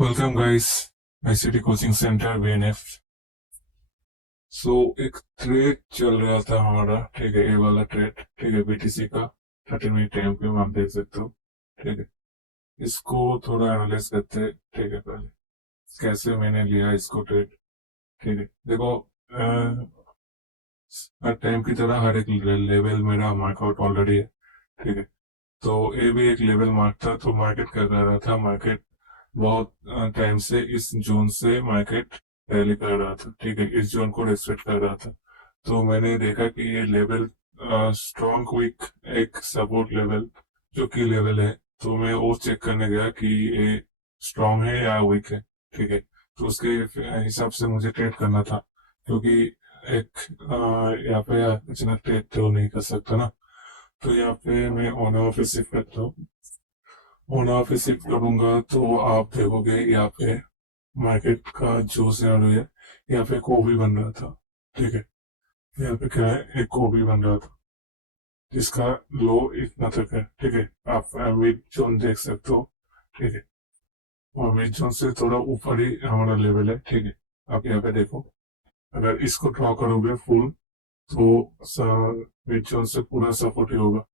Welcome guys ICT coaching centre BNF. एक trade चल रहा था हमारा, ठीक है। ये वाला ट्रेड, ठीक है, बीटीसी का 30 मिनट टाइम पे आप देख सकते हो, ठीक है। इसको थोड़ा एनालाइज करते हैं, ठीक है। पहले कैसे मैंने लिया इसको ट्रेड, ठीक है। देखो, हर टाइम की तरह हर एक लेवल मेरा मार्कआउट ऑलरेडी है, ठीक है। तो ये भी एक लेवल मार्क था। तो मार्केट क्या कर रहा था, मार्केट बहुत टाइम से इस जोन से मार्केट रैली कर रहा था, ठीक है। इस जोन को रेस्पेक्ट कर रहा था। तो मैंने देखा कि ये लेवल स्ट्रॉन्ग वीक एक सपोर्ट लेवल जो की लेवल है। तो मैं वो चेक करने गया कि ये स्ट्रॉन्ग है या वीक है, ठीक है। तो उसके हिसाब से मुझे ट्रेड करना था, क्योंकि एक यहाँ पे अचानक ट्रेड तो नहीं कर सकता ना। तो यहाँ पे मैं ऑन ऑफ शिफ्ट करता हूँ। ऑन ऑफ शिफ्ट करूंगा तो आप देखोगे यहाँ पे मार्केट का जो सिनारियो है, यहाँ पे कोबी बन रहा था, ठीक है। यहाँ पे क्या है, एक कोबी बन रहा था जिसका लो इतना तक है, ठीक है। आप मिड जोन देख सकते हो, ठीक है। और मिड जोन से थोड़ा ऊपर ही हमारा लेवल है, ठीक है। आप यहाँ पे देखो, अगर इसको ड्रॉ करोगे फुल तो मिड जोन से पूरा सपोर्ट ही होगा।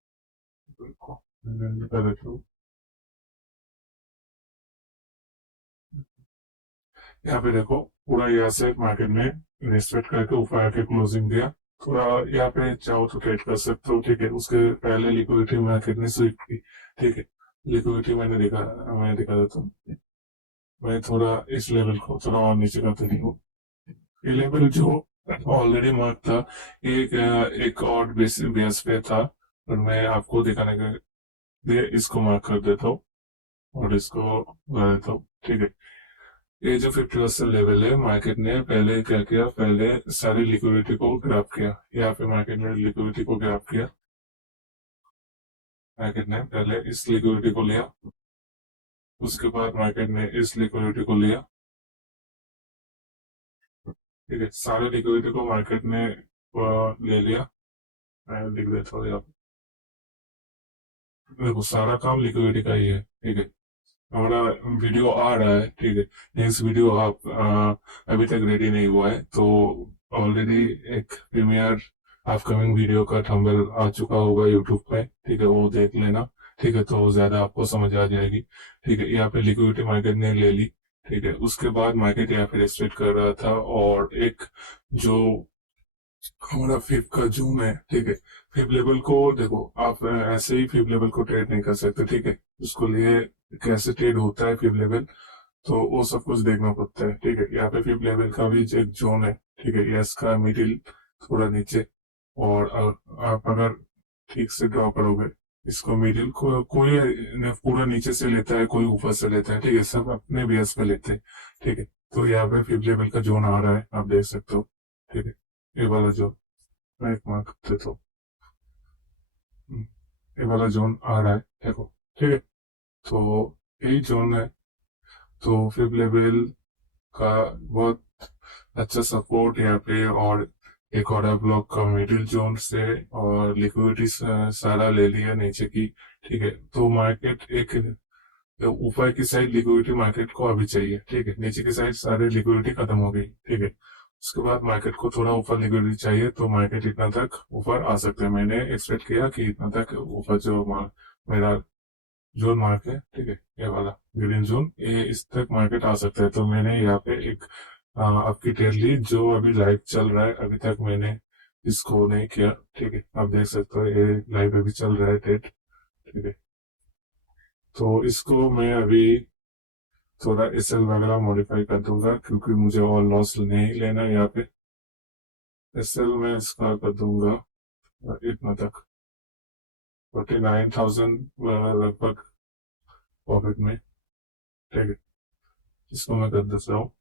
देखो, मैं बता देता हूँ। यहाँ पे देखो, पूरा यहाँ से मार्केट में इन्वेस्टमेंट करके ऊपर आके क्लोजिंग दिया। थोड़ा यहाँ पे चाहो तो ट्रेड कर सकते हो, ठीक है। उसके पहले लिक्विडिटी मार्केट ने स्वीप की, ठीक है। लिक्विडिटी मैंने दिखा देता हूँ। मैं थोड़ा इस लेवल को थोड़ा और नीचे करते नहीं हूँ। ये लेवल जो ऑलरेडी मार्क था, एक और बेस पे था, पर मैं आपको दिखाने के लिए इसको मार्क कर देता हूँ और इसको लगा देता हूँ, ठीक है। ये जो 50% लेवल है, मार्केट ने पहले क्या किया, पहले सारी लिक्विडिटी को ग्रैब किया। यहाँ पे मार्केट ने लिक्विडिटी को ग्रैब किया। मार्केट ने पहले इस लिक्विडिटी को लिया, उसके बाद मार्केट ने इस लिक्विडिटी को लिया, ठीक है। सारे लिक्विडिटी को मार्केट ने ले लिया। मैं लिख देता हूँ यहाँ पे। देखो, सारा काम लिक्विडिटी का ही है, ठीक है। हमारा वीडियो आ रहा है, ठीक है। नेक्स्ट वीडियो आप अभी तक रेडी नहीं हुआ है तो ऑलरेडी एक प्रीमियर अपकमिंग वीडियो का थंबनेल आ चुका होगा यूट्यूब पे, ठीक है। वो देख लेना, ठीक है। तो ज्यादा आपको समझ आ जाएगी, ठीक है। यहाँ पे लिक्विडिटी मार्केट ने ले ली, ठीक है। उसके बाद मार्केट यहाँ पे रेस्ट्रिक्ट कर रहा था, और एक जो हमारा फिफ्थ का जून है, ठीक है। फिफ्थ लेवल को देखो, आप ऐसे ही फिफ्थ लेवल को ट्रेड नहीं कर सकते, ठीक है। उसको लिए कैसे ट्रेड होता है फिफ्थ लेवल, तो वो सब कुछ देखना पड़ता है, ठीक है। यहाँ पे फिफ्थ लेवल का भी एक जोन है, ठीक है। यस का मिडिल थोड़ा नीचे, और आप अगर ठीक से ड्रॉ करोगे इसको मिडिल को, कोई पूरा नीचे से लेता है, कोई ऊपर से लेता है, ठीक है। सब अपने बेस पे लेते हैं, ठीक है। तो यहाँ पे फिफ्थ लेवल का जोन आ रहा है, आप देख सकते हो, ठीक है। ये वाला जोन मैं एक मार्क देता हूँ। ये वाला जोन आ रहा है, देखो, ठीक है। तो यही जोन है। तो फिफ्थ लेवल का बहुत अच्छा सपोर्ट यहाँ पे, और एक और ब्लॉक का मिडिल जोन से, और लिक्विडिटी सारा ले लिया नीचे की, ठीक है। तो मार्केट एक ऊपर की साइड लिक्विडिटी मार्केट को अभी चाहिए, ठीक है। नीचे की साइड सारी लिक्विडिटी खत्म हो गई, ठीक है। उसके बाद मार्केट को थोड़ा ऊपर लिक्विडिटी चाहिए, तो मार्केट इतना तक ऊपर आ सकते हैं। मैंने एक्सपेक्ट किया कि इतना तक ऊपर जो मेरा जोन मार्क है, ठीक है, ये वाला ग्रीन जोन, ये इस तक मार्केट आ सकता है। तो मैंने यहाँ पे एक आपकी ट्रेड ली जो अभी लाइव चल रहा है। अभी तक मैंने इसको नहीं किया, ठीक है। आप देख सकते हो ये लाइव अभी चल रहा है ट्रेड, ठीक है। तो इसको मैं अभी थोड़ा एसएल वगैरह मॉडिफाई कर दूंगा, क्योंकि मुझे और लॉस नहीं लेना यहाँ पे। एसएल में इसका कर दूंगा इतना तक, 49,000 लगभग प्रॉफिट में, ठीक है। इसको मैं कर देता हूँ।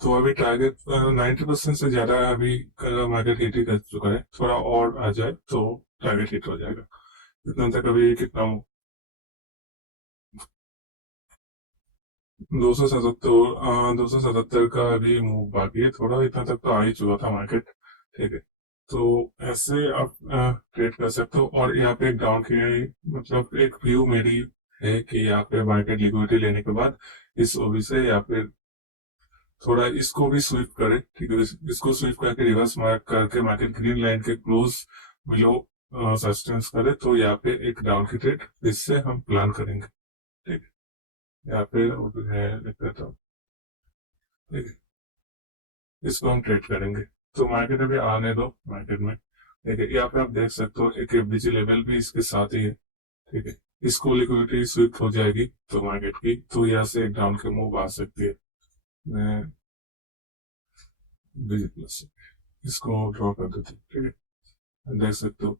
तो अभी टारगेट 90% से ज्यादा अभी मार्केट हिट ही कर चुका है। थोड़ा और आ जाए तो टारगेट हिट हो जाएगा। इतना तक अभी कितना, 277 का अभी मूव बाकी है थोड़ा। इतना तक तो आ ही चुका था मार्केट, ठीक है। तो ऐसे आप ट्रेड कर सकते हो। और यहाँ पे एक डाउन की मतलब एक व्यू मेरी है कि यहाँ पे मार्केट लिक्विडिटी लेने के बाद इस ओबी से या फिर थोड़ा इसको भी स्वीप करे, ठीक है, इसको स्वीप करके रिवर्स मार्क करके मार्केट ग्रीन लाइन के क्लोज बिलो सस्टेंस करे, तो यहाँ पे एक डाउन की ट्रेड इससे हम प्लान करेंगे। ठीक है, यहाँ पे है लिख देता हूँ, ठीक है, इसको हम ट्रेड करेंगे। तो मार्केट अभी आने दो मार्केट में, ठीक है। यहाँ पे आप देख सकते हो एक एफडीजी लेवल भी इसके साथ ही है, ठीक है। इसको लिक्विडिटी स्वीप हो जाएगी तो मार्केट की, तो यहाँ से एक डाउन के मूव आ सकती है। मैं बीजी प्लस इसको ड्रॉ कर देते हैं, ठीक है, देख सकते हो।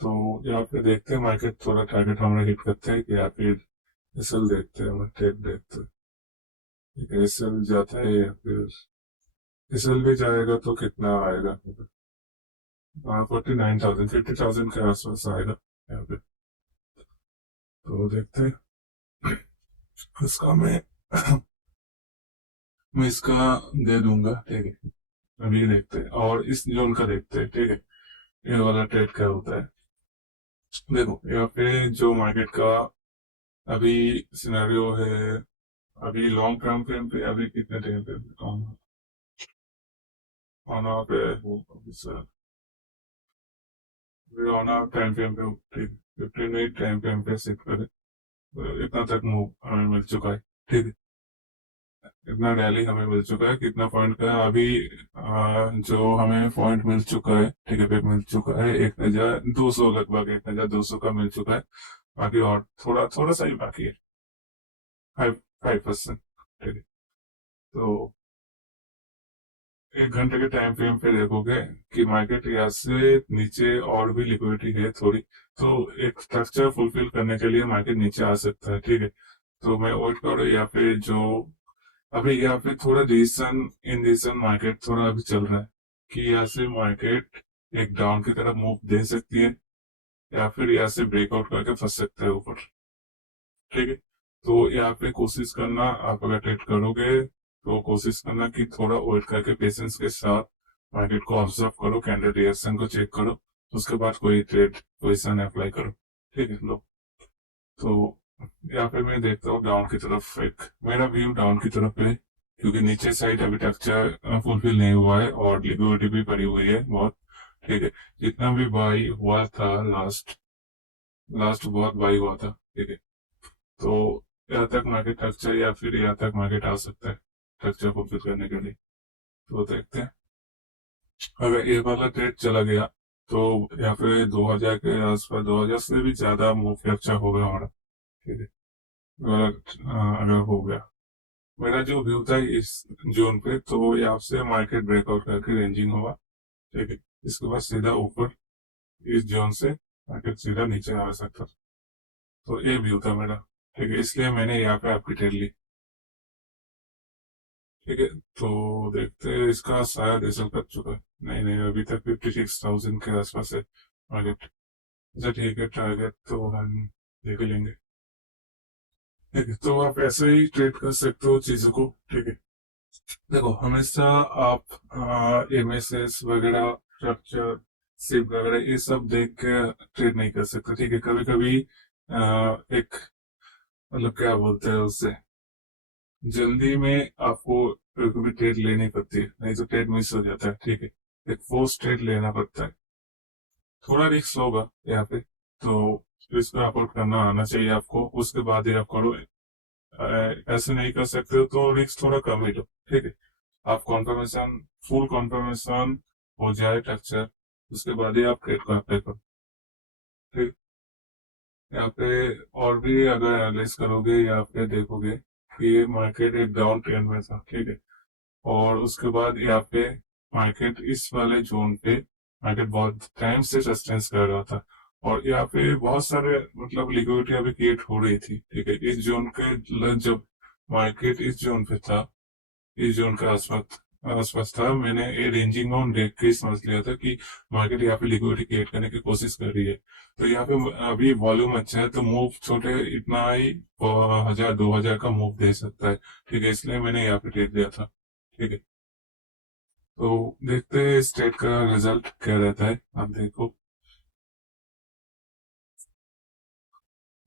तो यहाँ पे देखते हैं मार्केट थोड़ा टारगेट हमारा हिट करते हैं कि या फिर एसएल देखते हैं, हम ट्रेड देखते हैं, ठीक है। एसएल जाता है या फिर एसएल भी जाएगा तो कितना आएगा, 49,000 50,000 के आसपास आएगा यहाँ पे। तो देखते हैं इसका मैं इसका दे दूंगा, ठीक है। अभी देखते हैं और इस जोन का देखते हैं, ठीक है, ये वाला ट्रेड क्या होता है। देखो यहाँ पे जो मार्केट का अभी सिनेरियो है, अभी लॉन्ग टर्म फ्रेम पे अभी कितने टाइम पे ऑन पे सर, ऑन टाइम फ्रेम पे, ठीक, 15 मिनट टाइम फ्रेम पे शिफ्ट करे, तो इतना तक मूव हमें मिल चुका है, ठीक है। इतना रैली हमें मिल चुका है, कितना पॉइंट का है अभी, जो हमें पॉइंट मिल चुका है, ठीक है, पे मिल चुका है 1,200 लगभग 1,200 का मिल चुका है। बाकी और थोड़ा थोड़ा सा ही बाकी है, 5%, ठीक है। तो 1 घंटे के टाइम फ्रेम पे देखोगे कि मार्केट यहाँ से नीचे और भी लिक्विडिटी है थोड़ी, तो एक स्ट्रक्चर फुलफिल करने के लिए मार्केट नीचे आ सकता है, ठीक है। तो मैं वेट करूँ या फिर जो अभी यहाँ पे थोड़ा डिसीजन इन डिसीजन मार्केट थोड़ा अभी चल रहा है कि यहाँ से मार्केट एक डाउन की तरफ मूव दे सकती है या फिर यहाँ से ब्रेकआउट करके फंस सकता है ऊपर, ठीक है। तो यहाँ पे कोशिश करना, आप अगर ट्रेड करोगे तो कोशिश करना कि थोड़ा वेट करके पेशेंस के साथ मार्केट को ऑब्जर्व करो, कैंडल रिएक्शन को चेक करो, उसके बाद कोई ट्रेड पोजिशन अप्लाई करो, ठीक है। लो, तो यहाँ पे मैं देखता हूँ डाउन की तरफ, एक मेरा व्यू डाउन की तरफ है, क्योंकि नीचे साइड अभी स्ट्रक्चर फुलफिल नहीं हुआ है और लिक्विडिटी भी पड़ी हुई है बहुत, ठीक है। जितना भी बाई हुआ था लास्ट लास्ट बहुत बाई हुआ था, ठीक है। तो यहाँ तक मार्केट स्ट्रक्चर या फिर यहाँ तक मार्केट आ सकता है स्ट्रक्चर फुलफिल करने के लिए। तो देखते हैं अगर ये वाला ट्रेड चला गया तो या फिर 2,000 के आसपास, 2,000 से भी ज्यादा मूव कैप्चर होगा हमारा, ठीक है। अगर हो गया, मेरा जो व्यू था इस जोन पे, तो यहाँ से मार्केट ब्रेकआउट करके रेंजिंग होगा, ठीक है। इसके बाद सीधा ऊपर इस जोन से मार्केट सीधा नीचे आ सकता था। तो ये व्यू था मेरा, ठीक है, इसलिए मैंने यहाँ पे आपकी ट्रेड ली, ठीक है। तो देखते हैं इसका शायद रिजल्ट कर चुका है, नहीं नहीं अभी तक 56,000 के आसपास है टारगेट। अच्छा ठीक है, टारगेट तो हम देख ही लेंगे, ठीक है। तो आप ऐसे ही ट्रेड कर सकते हो चीजों को, ठीक है। देखो हमेशा आप एमएसएस वगैरह, स्ट्रक्चर, सिप वगैरह ये सब देख के ट्रेड नहीं कर सकते, ठीक है। कभी कभी एक मतलब क्या बोलते हैं उससे, जल्दी में आपको कभी ट्रेड लेनी पड़ती है, नहीं तो ट्रेड मिस हो जाता है, ठीक है। एक फोर्स ट्रेड लेना पड़ता है, थोड़ा रिस्क होगा यहाँ पे, तो रिस्क अफोर्ड करना आना चाहिए आपको, उसके बाद ही आप करो। ऐसे नहीं कर सकते हो तो रिस्क थोड़ा कम ही लो, ठीक है। आप कॉन्फर्मेशन, फुल कॉन्फर्मेशन हो जाए स्ट्रक्चर, उसके बाद ही आप ट्रेड को अप्लाई करो, ठीक। यहाँ पे और भी अगर एनालाइज करोगे या फिर देखोगे कि ये मार्केट एक डाउन ट्रेंड में था, ठीक है। और उसके बाद यहाँ पे मार्केट इस वाले जोन पे मार्केट बहुत टाइम से सस्टेंस कर रहा था, और यहाँ पे बहुत सारे मतलब लिक्विडिटी अभी क्रिएट हो रही थी, ठीक है। इस जोन के जब मार्केट इस जोन पे था, इस जोन के आसपास आसपास था, मैंने ये रेंजिंग माउंट देख के समझ लिया था कि मार्केट यहाँ पे लिक्विडिटी क्रिएट करने की कोशिश कर रही है। तो यहाँ पे अभी वॉल्यूम अच्छा है तो मूव छोटे इतना ही 1,000 2,000 का मूव दे सकता है, ठीक है, इसलिए मैंने यहाँ पे ट्रेड दिया था, ठीक है। तो देखते हैं स्टेट का रिजल्ट क्या रहता है, आप देखो।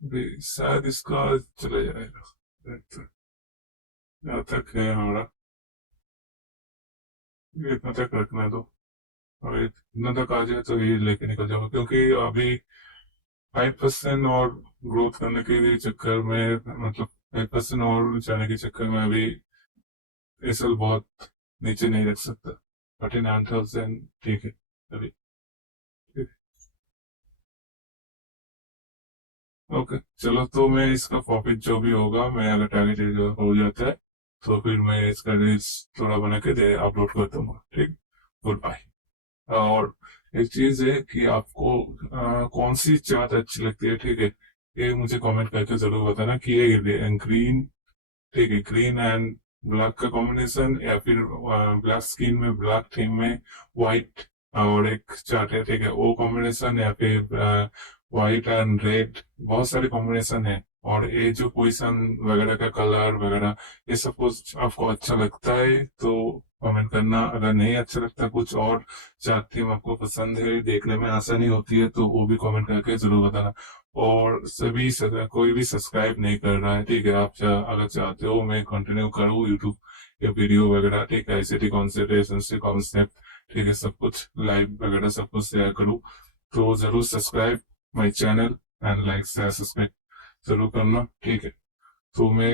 अभी शायद इसका चले जाएगा। यहाँ तक है हमारा, ये इतना तक रखना दो। और इतना तक आ जाए तो ये लेके निकल जाओ, क्योंकि अभी 5% और ग्रोथ करने के लिए चक्कर में, मतलब 5% और जाने के चक्कर में अभी एसएल बहुत नीचे नहीं रख सकता। 39,000 ठीक है अभी। ओके चलो, तो मैं इसका प्रॉफिट जो भी होगा, मैं अगर टारगेट हो जाता है तो फिर मैं इसका रील्स थोड़ा बना के दे अपलोड कर दूंगा। ठीक, गुड बाय। और एक चीज है कि आपको कौन सी चाट अच्छी लगती है, ठीक है, ये मुझे कमेंट करके जरूर बताना कि ये ग्रीन, ठीक है, ग्रीन एंड ब्लैक का कॉम्बिनेशन, या फिर ब्लैक स्किन में ब्लैक थीम में व्हाइट और एक चार्ट है, ठीक है, वो कॉम्बिनेशन, या फिर व्हाइट एंड रेड, बहुत सारे कॉम्बिनेशन है। और ये जो पोजिशन वगैरह का कलर वगैरह, ये सब कुछ आपको अच्छा लगता है तो कमेंट करना। अगर नहीं अच्छा लगता, कुछ और चार्ट थीम आपको पसंद है, देखने में आसानी होती है, तो वो भी कमेंट करके जरूर बताना। और कोई भी सब्सक्राइब नहीं कर रहा है, ठीक है, आप अगर चाहते हो मैं कंटिन्यू करूँ यूट्यूब या वीडियो वगैरह, ठीक है, ऐसे कॉन्सेंट्रेशन से कॉन्सेप्ट, ठीक है, सब कुछ लाइव वगैरह सब कुछ शेयर करूँ, तो जरूर subscribe my channel and like share subscribe जरूर करना। ठीक है, तो मैं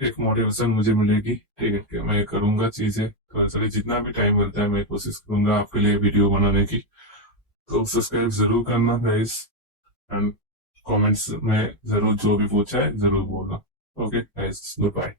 एक मोटिवेशन मुझे मिलेगी, ठीक है, कि मैं करूंगा चीजें, तो चलिए जितना भी टाइम मिलता है मैं कोशिश करूंगा आपके लिए वीडियो बनाने की। तो सब्सक्राइब जरूर करना गाइस, एंड कमेंट्स में जरूर जो भी पूछा है जरूर बोलना। Okay guys, good bye.